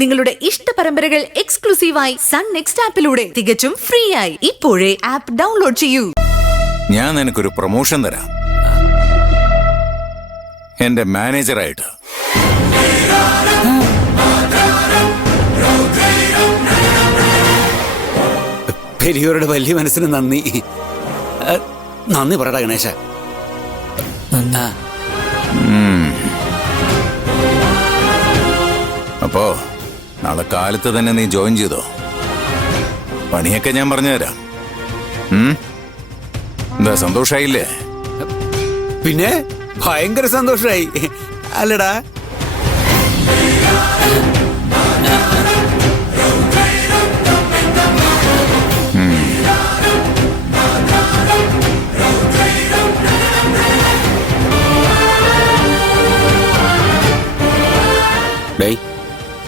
നിങ്ങളുടെ ഇഷ്ട പരമ്പരകൾ എക്സ്ക്ലൂസീവായി സൺ നെക്സ്റ്റ് ആപ്പിലൂടെ തികച്ചും ഫ്രീ ആയി ഇപ്പോഴേ ആപ്പ് ഡൗൺലോഡ് ചെയ്യൂ. ഞാൻ നിനക്കൊരു പ്രൊമോഷൻ തരാം, എന്റെ മാനേജറായിട്ട്. പെരിയോരുടെ വലിയ മനസ്സിന് നന്ദി. നന്ദി പറയടാ ഗണേശ. അപ്പോ നാളെ കാലത്ത് തന്നെ നീ ജോയിൻ ചെയ്തോ. പണിയൊക്കെ ഞാൻ പറഞ്ഞുതരാം. എന്താ സന്തോഷായില്ലേ? പിന്നെ ഭയങ്കര സന്തോഷായി അല്ലടാ.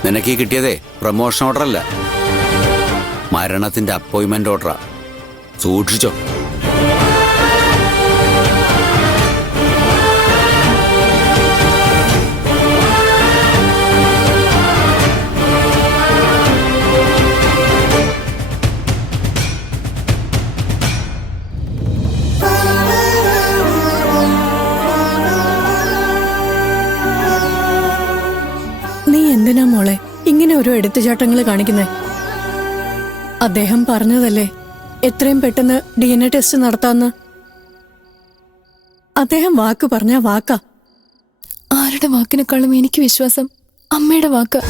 നിനക്ക് കിട്ടിയതേ പ്രൊമോഷൻ ഓർഡർ അല്ല, മരണത്തിന്റെ അപ്പോയിന്റ്മെന്റ് ഓർഡറാ. സൂക്ഷിച്ചോ. നീ എന്തിനാ മോളെ ഇങ്ങനെ ഓരോ എടുത്തുചാട്ടങ്ങൾ കാണിക്കുന്നേ? അദ്ദേഹം പറഞ്ഞതല്ലേ എത്രയും പെട്ടെന്ന് DNA ടെസ്റ്റ് നടത്താന്ന്. അദ്ദേഹം വാക്ക് പറഞ്ഞ വാക്കാ. ആരുടെ വാക്കിനേക്കാളും എനിക്ക് വിശ്വാസം അമ്മയുടെ വാക്ക്.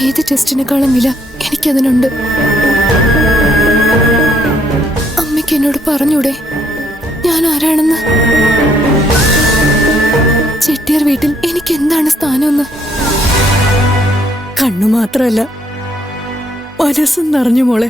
ഏത് ടെസ്റ്റിനേക്കാളും വില എനിക്കതിനുണ്ട്. അമ്മയ്ക്ക് എന്നോട് പറഞ്ഞൂടെ ഞാൻ ആരാണെന്ന്? ചെട്ടിയാർ വീട്ടിൽ എനിക്ക് എന്താണ് സ്ഥാനമെന്ന്? കണ്ണു മാത്രമല്ല മനസ്സും നിറഞ്ഞു മോളെ.